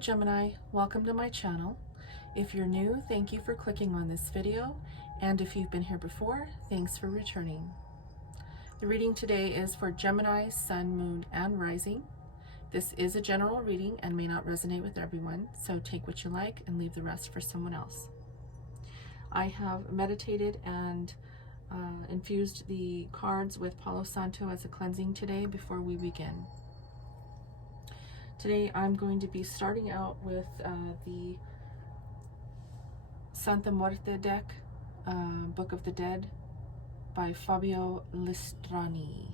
Gemini, welcome to my channel. If you're new, thank you for clicking on this video, and if you've been here before, thanks for returning. The reading today is for Gemini, Sun, Moon, and Rising. This is a general reading and may not resonate with everyone, so take what you like and leave the rest for someone else. I have meditated and infused the cards with Palo Santo as a cleansing today before we begin. Today I'm going to be starting out with the Santa Muerte deck, Book of the Dead by Fabio Listrani.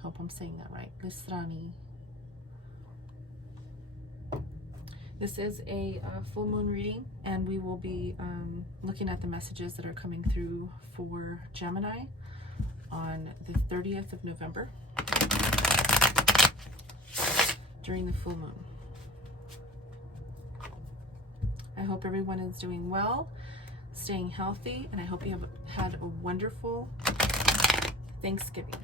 Hope I'm saying that right, Listrani. This is a full moon reading, and we will be looking at the messages that are coming through for Gemini on the 30th of November during the full moon. I hope everyone is doing well, staying healthy, and I hope you have had a wonderful Thanksgiving.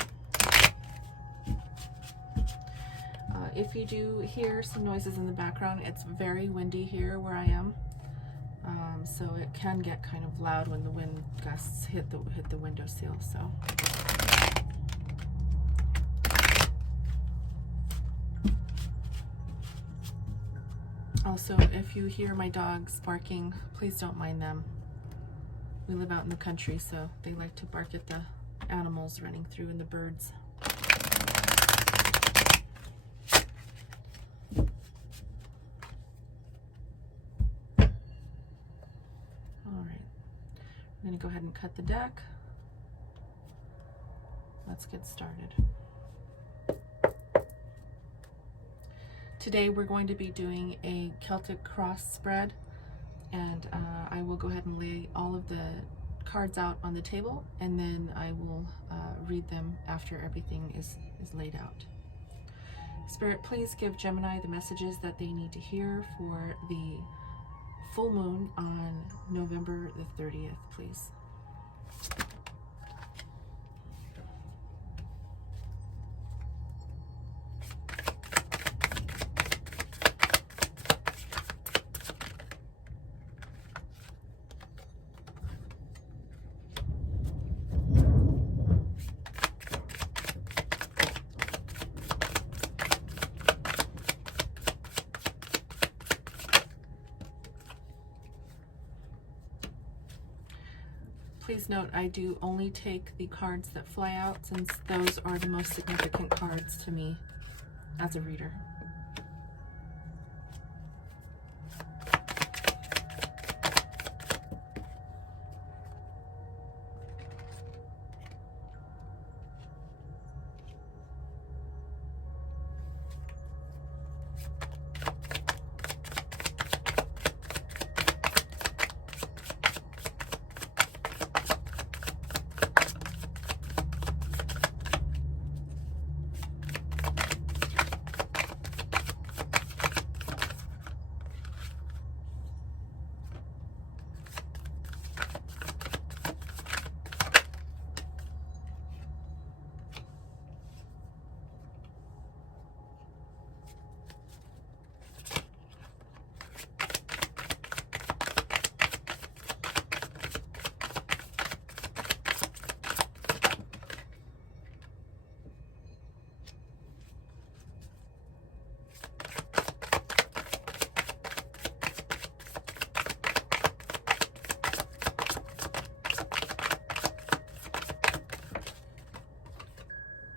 If you do hear some noises in the background, it's very windy here where I am, so it can get kind of loud when the wind gusts hit the windowsill. So also, if you hear my dogs barking, please don't mind them. We live out in the country, so they like to bark at the animals running through and the birds. I'm going to go ahead and cut the deck. Let's get started. Today we're going to be doing a Celtic cross spread, and I will go ahead and lay all of the cards out on the table, and then I will read them after everything is laid out. Spirit, please give Gemini the messages that they need to hear for the full moon on November the 30th, please. Please note, I do only take the cards that fly out, since those are the most significant cards to me as a reader.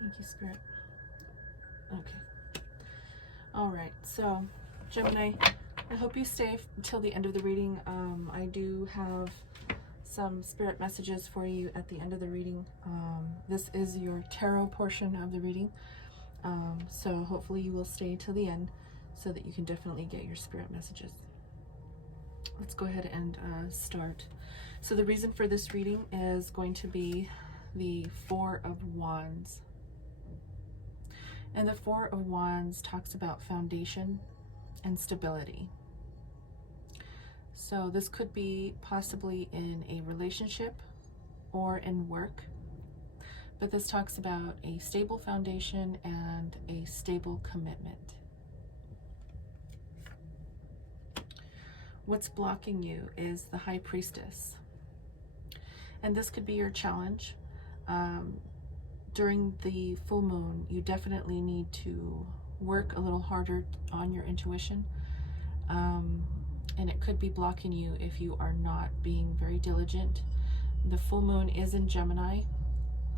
Thank you, Spirit. Okay. All right. So, Gemini, I hope you stay until the end of the reading. I do have some spirit messages for you at the end of the reading. This is your tarot portion of the reading. So hopefully you will stay till the end so that you can definitely get your spirit messages. Let's go ahead and start. So the reason for this reading is going to be the Four of Wands. And the Four of Wands talks about foundation and stability. So this could be possibly in a relationship or in work, but this talks about a stable foundation and a stable commitment. What's blocking you is the High Priestess. And this could be your challenge. During the full moon, you definitely need to work a little harder on your intuition. And it could be blocking you if you are not being very diligent. The full moon is in Gemini,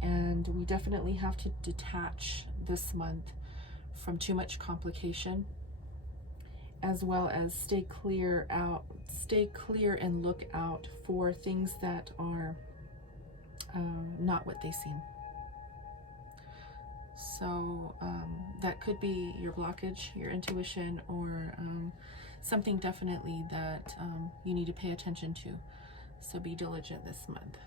and we definitely have to detach this month from too much complication, as well as stay clear and look out for things that are not what they seem. So that could be your blockage, your intuition, or something definitely that you need to pay attention to. So be diligent this month.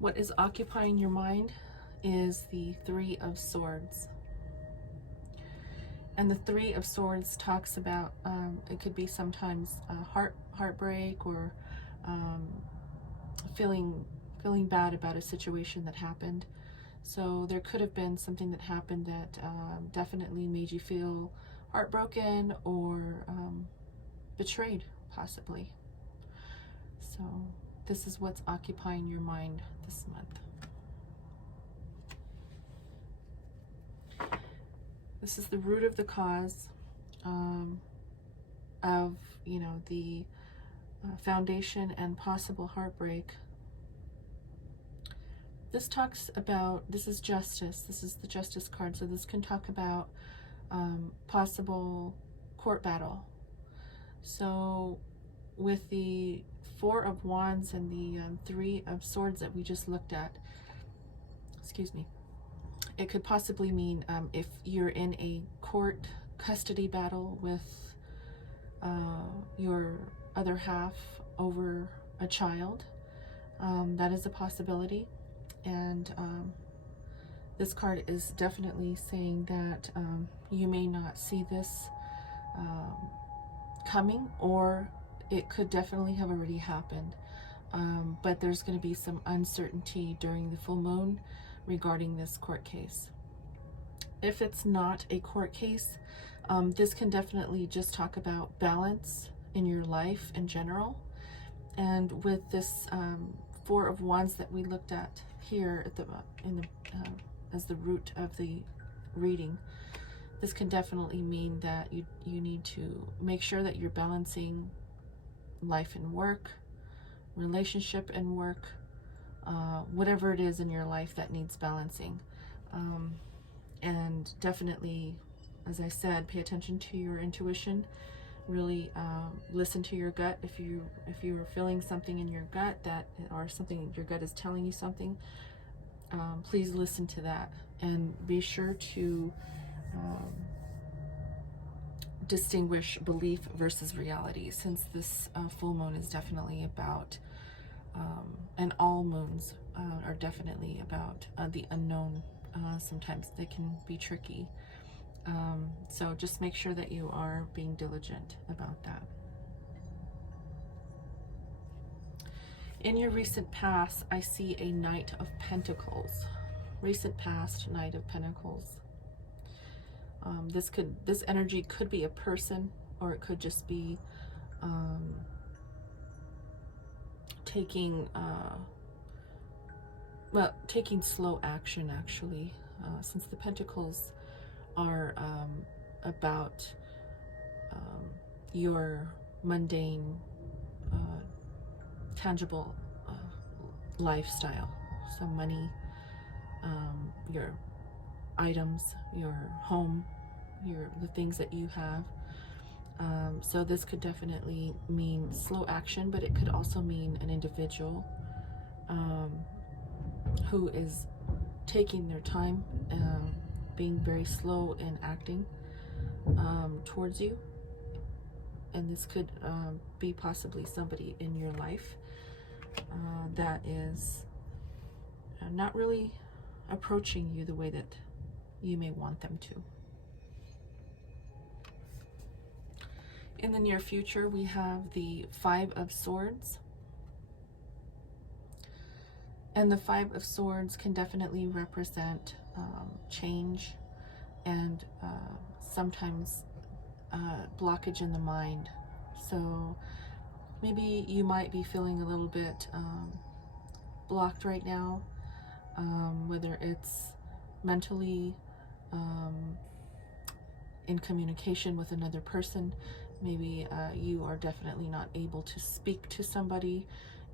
What is occupying your mind is the Three of Swords. And the Three of Swords talks about, it could be sometimes heartbreak, or feeling bad about a situation that happened. So there could have been something that happened that definitely made you feel heartbroken or betrayed, possibly. So this is what's occupying your mind this month. This is the root of the cause of, the foundation and possible heartbreak. This talks about, this is justice. This is the Justice card. So this can talk about possible court battle. So with the Four of Wands and the Three of Swords that we just looked at, it could possibly mean if you're in a court custody battle with your other half over a child, that is a possibility. And this card is definitely saying that you may not see this coming, or it could definitely have already happened. But there's going to be some uncertainty during the full moon regarding this court case. If it's not a court case, this can definitely just talk about balance in your life in general. And with this Four of Wands that we looked at here at as the root of the reading, this can definitely mean that you need to make sure that you're balancing life and work, relationship and work, whatever it is in your life that needs balancing. And definitely, as I said, pay attention to your intuition. Really listen to your gut. If you're feeling something in your gut or something, your gut is telling you something, please listen to that, and be sure to distinguish belief versus reality, since this full moon is definitely about, and all moons are definitely about the unknown. Sometimes they can be tricky. So just make sure that you are being diligent about that. In your recent past, I see a Knight of Pentacles. Recent past, Knight of Pentacles. This energy could be a person, or it could just be taking slow action, actually, since the Pentacles are about your mundane, tangible lifestyle. So money, your items, your home, the things that you have. So this could definitely mean slow action, but it could also mean an individual who is taking their time, being very slow in acting towards you. And this could be possibly somebody in your life that is not really approaching you the way that you may want them to. In the near future, we have the Five of Swords. And the Five of Swords can definitely represent change, and sometimes blockage in the mind. So maybe you might be feeling a little bit blocked right now, whether it's mentally, in communication with another person. Maybe you are definitely not able to speak to somebody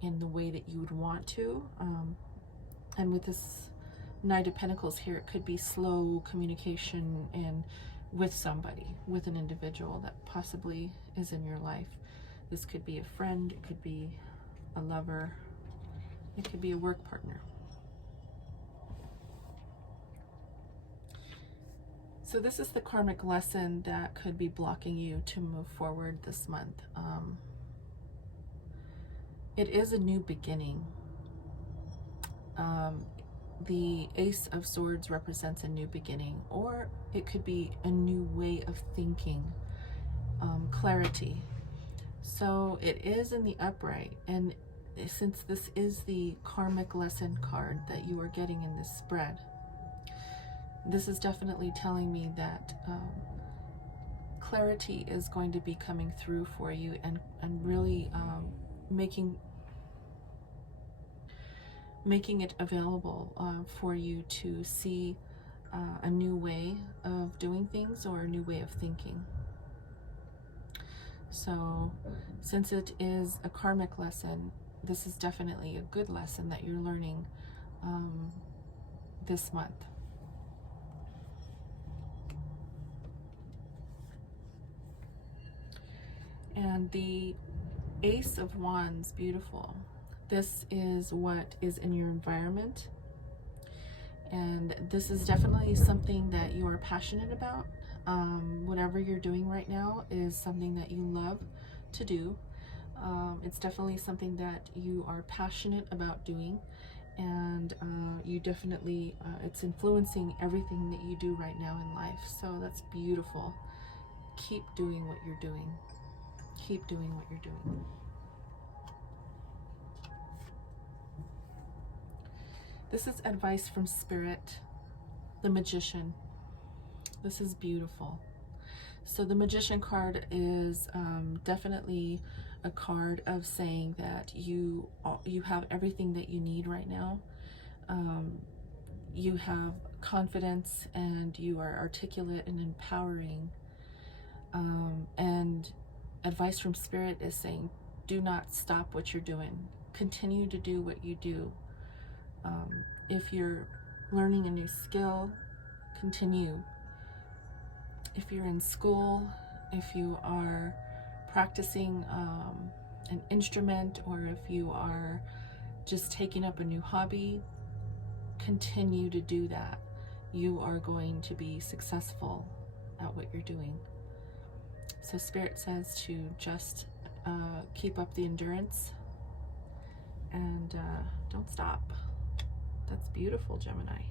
in the way that you would want to. And with this Knight of Pentacles here, it could be slow communication and with somebody, with an individual that possibly is in your life. This could be a friend, it could be a lover, it could be a work partner. So this is the karmic lesson that could be blocking you to move forward this month. It is a new beginning. The Ace of Swords represents a new beginning, or it could be a new way of thinking, clarity. So it is in the upright, and since this is the karmic lesson card that you are getting in this spread, this is definitely telling me that clarity is going to be coming through for you, and really making it available for you to see a new way of doing things, or a new way of thinking. So since it is a karmic lesson, this is definitely a good lesson that you're learning this month. And the Ace of Wands, beautiful. This is what is in your environment. And this is definitely something that you are passionate about. Whatever you're doing right now is something that you love to do. It's definitely something that you are passionate about doing. And you definitely, it's influencing everything that you do right now in life. So that's beautiful. Keep doing what you're doing. Keep doing what you're doing. This is advice from Spirit, the Magician. This is beautiful. So the Magician card is definitely a card of saying that you have everything that you need right now. You have confidence, and you are articulate and empowering. And advice from Spirit is saying, do not stop what you're doing. Continue to do what you do. If you're learning a new skill, continue. If you're in school, if you are practicing an instrument, or if you are just taking up a new hobby, continue to do that. You are going to be successful at what you're doing. So Spirit says to just keep up the endurance, and don't stop. That's beautiful, Gemini.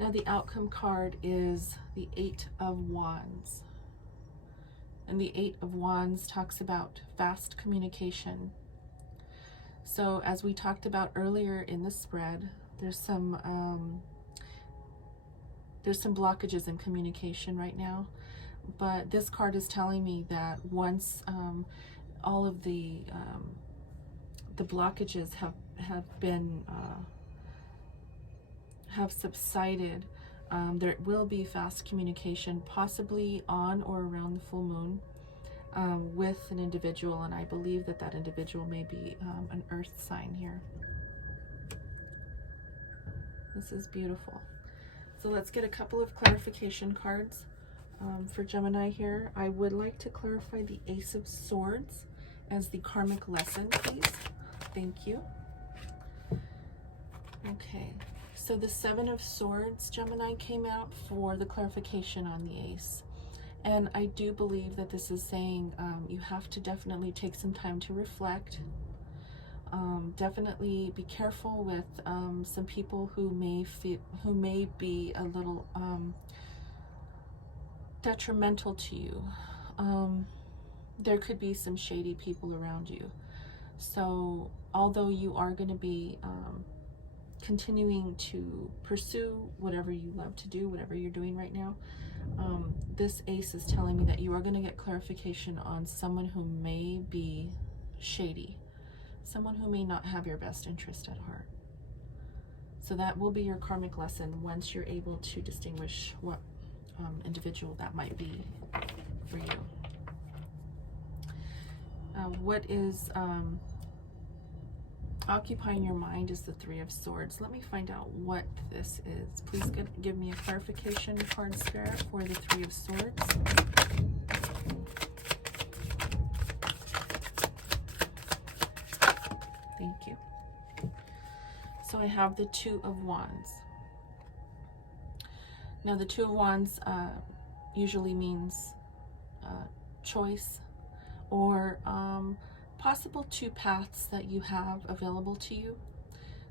Now the outcome card is the Eight of Wands. And the Eight of Wands talks about fast communication. So as we talked about earlier in the spread, there's some blockages in communication right now. But this card is telling me that once all of the blockages have subsided, there will be fast communication, possibly on or around the full moon, with an individual, and I believe that that individual may be an earth sign here. This is beautiful. So let's get a couple of clarification cards for Gemini here. I would like to clarify the Ace of Swords as the karmic lesson, please. Thank you. Okay, so the Seven of Swords, Gemini, came out for the clarification on the Ace. And I do believe that this is saying you have to definitely take some time to reflect. Definitely be careful with some people who may be a little detrimental to you. There could be some shady people around you. So although you are going to be continuing to pursue whatever you love to do, whatever you're doing right now, This ace is telling me that you are going to get clarification on someone who may be shady, someone who may not have your best interest at heart. So that will be your karmic lesson once you're able to distinguish what individual that might be for you. What is occupying your mind is the Three of Swords. Let me find out what this is. Please give me a clarification card, Spirit, for the Three of Swords. Thank you. So I have the Two of Wands. Now the Two of Wands usually means choice, or possible two paths that you have available to you.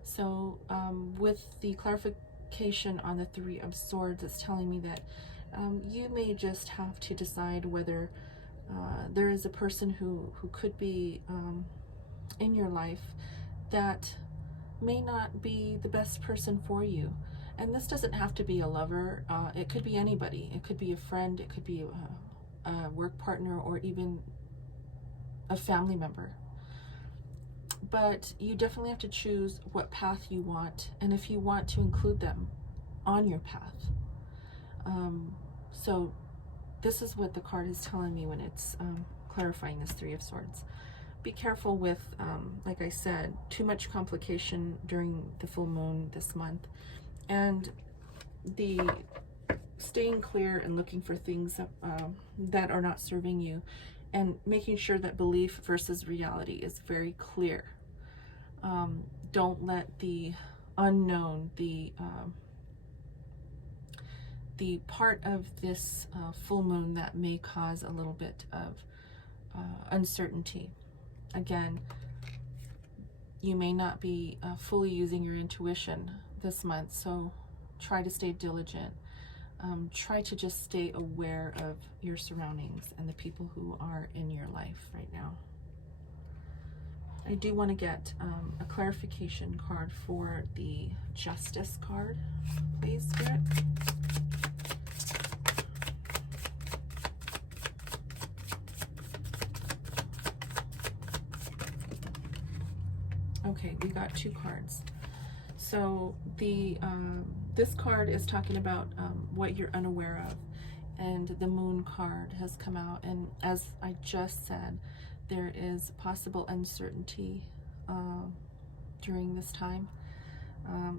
So with the clarification on the Three of Swords, it's telling me that you may just have to decide whether there is a person who could be in your life that may not be the best person for you. And this doesn't have to be a lover. It could be anybody. It could be a friend. It could be a work partner, or even a family member. But you definitely have to choose what path you want, and if you want to include them on your path. So this is what the card is telling me when it's clarifying this Three of Swords. Be careful with, like I said, too much complication during the full moon this month, and the staying clear and looking for things that are not serving you, and making sure that belief versus reality is very clear. Don't let the unknown, the part of this full moon that may cause a little bit of uncertainty. Again, you may not be fully using your intuition this month, so try to stay diligent. Try to just stay aware of your surroundings and the people who are in your life right now. I do want to get a clarification card for the Justice card, please, Spirit. Okay, we got two cards. So the this card is talking about what you're unaware of, and the Moon card has come out, and as I just said, there is possible uncertainty during this time,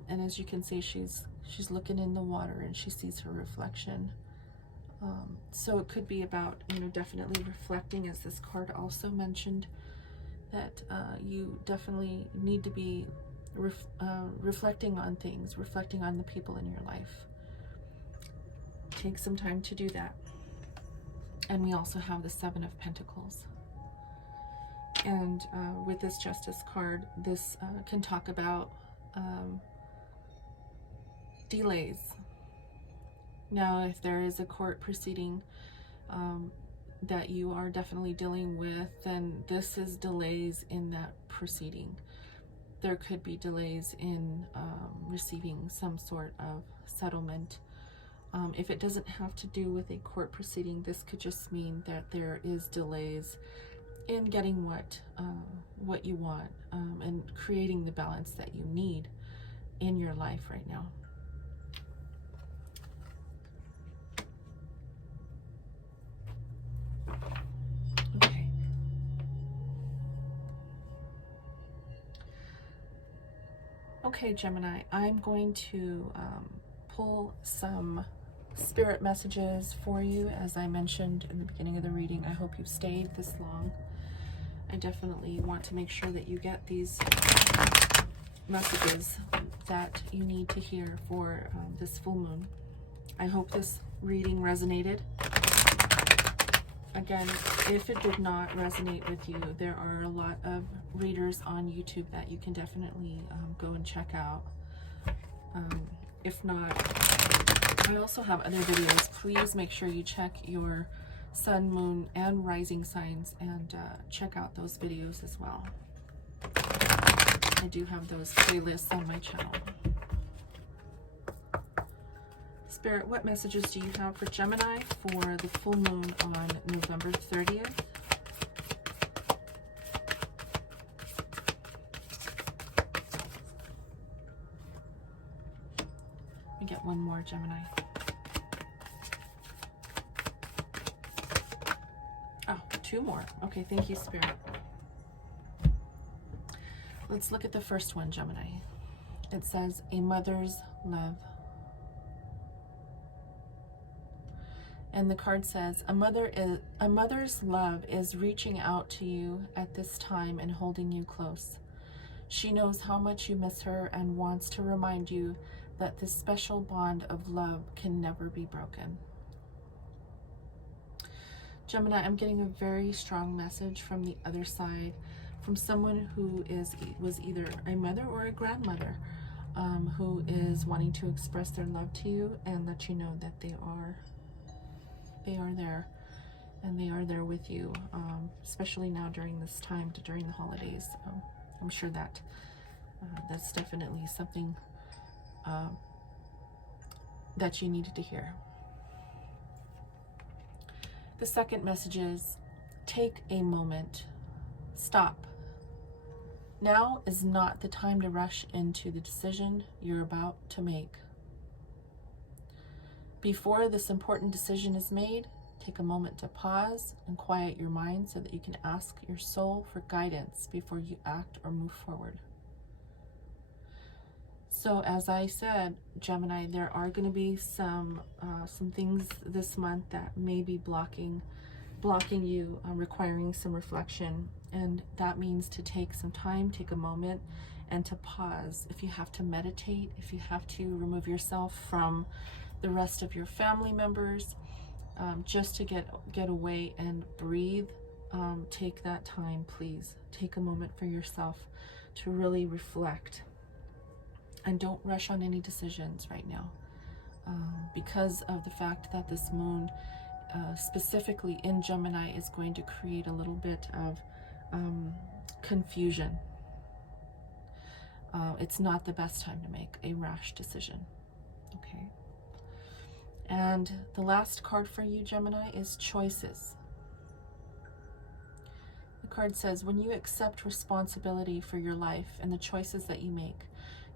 and as you can see, she's looking in the water and she sees her reflection. So it could be about, definitely reflecting, as this card also mentioned, that you definitely need to be reflecting on things, reflecting on the people in your life. Take some time to do that. And we also have the Seven of Pentacles. And with this Justice card, this can talk about delays. Now, if there is a court proceeding that you are definitely dealing with, then this is delays in that proceeding. There could be delays in receiving some sort of settlement. If it doesn't have to do with a court proceeding, this could just mean that there is delays in getting what you want, and creating the balance that you need in your life right now. Okay, Gemini, I'm going to pull some spirit messages for you. As I mentioned in the beginning of the reading, I hope you've stayed this long. I definitely want to make sure that you get these messages that you need to hear for this full moon. I hope this reading resonated. Again, if it did not resonate with you, there are a lot of readers on YouTube that you can definitely go and check out. If not, I also have other videos. Please make sure you check your sun, moon, and rising signs, and check out those videos as well. I do have those playlists on my channel. Spirit, what messages do you have for Gemini for the full moon on November 30th? Let me get one more, Gemini. Oh, two more. Okay, thank you, Spirit. Let's look at the first one, Gemini. It says, a mother's love. And the card says, a mother's love is reaching out to you at this time and holding you close. She knows how much you miss her and wants to remind you that this special bond of love can never be broken. Gemini, I'm getting a very strong message from the other side, from someone who was either a mother or a grandmother, who is wanting to express their love to you and let you know that they are there, and they are there with you, especially now during this time, during the holidays. I'm sure that that's definitely something that you needed to hear. The second message is, take a moment. Stop. Now is not the time to rush into the decision you're about to make. Before this important decision is made, take a moment to pause and quiet your mind so that you can ask your soul for guidance before you act or move forward. So as I said, Gemini, there are going to be some things this month that may be blocking you, requiring some reflection. And that means to take some time, take a moment, and to pause. If you have to meditate, if you have to remove yourself from the rest of your family members, just to get away and breathe, take that time, please. Take a moment for yourself to really reflect. And don't rush on any decisions right now, because of the fact that this moon, specifically in Gemini, is going to create a little bit of confusion. It's not the best time to make a rash decision. Okay. And the last card for you, Gemini, is choices. The card says, when you accept responsibility for your life and the choices that you make,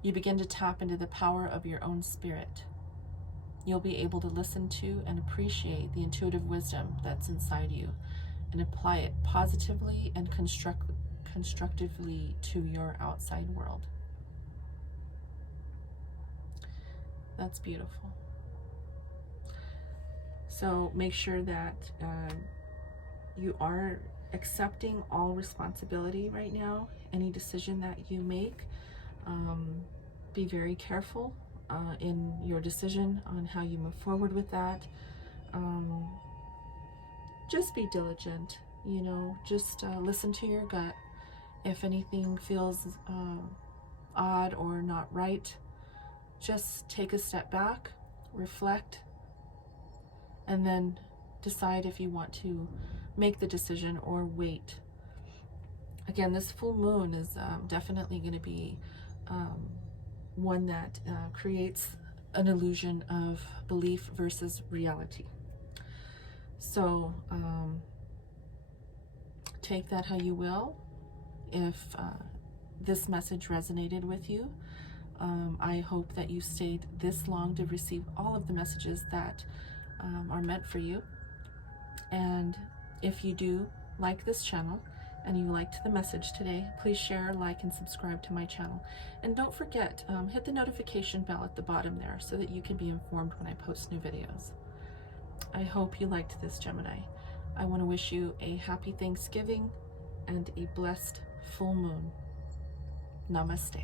you begin to tap into the power of your own spirit. You'll be able to listen to and appreciate the intuitive wisdom that's inside you and apply it positively and constructively to your outside world. That's beautiful. So make sure that you are accepting all responsibility right now. Any decision that you make, be very careful in your decision on how you move forward with that. Just be diligent, just listen to your gut. If anything feels odd or not right, just take a step back, reflect, and then decide if you want to make the decision or wait. Again, this full moon is definitely going to be one that creates an illusion of belief versus reality. So take that how you will. If this message resonated with you, I hope that you stayed this long to receive all of the messages that are meant for you. And if you do like this channel and you liked the message today, please share, like, and subscribe to my channel. And don't forget, hit the notification bell at the bottom there so that you can be informed when I post new videos. I hope you liked this, Gemini. I want to wish you a happy Thanksgiving and a blessed full moon. Namaste.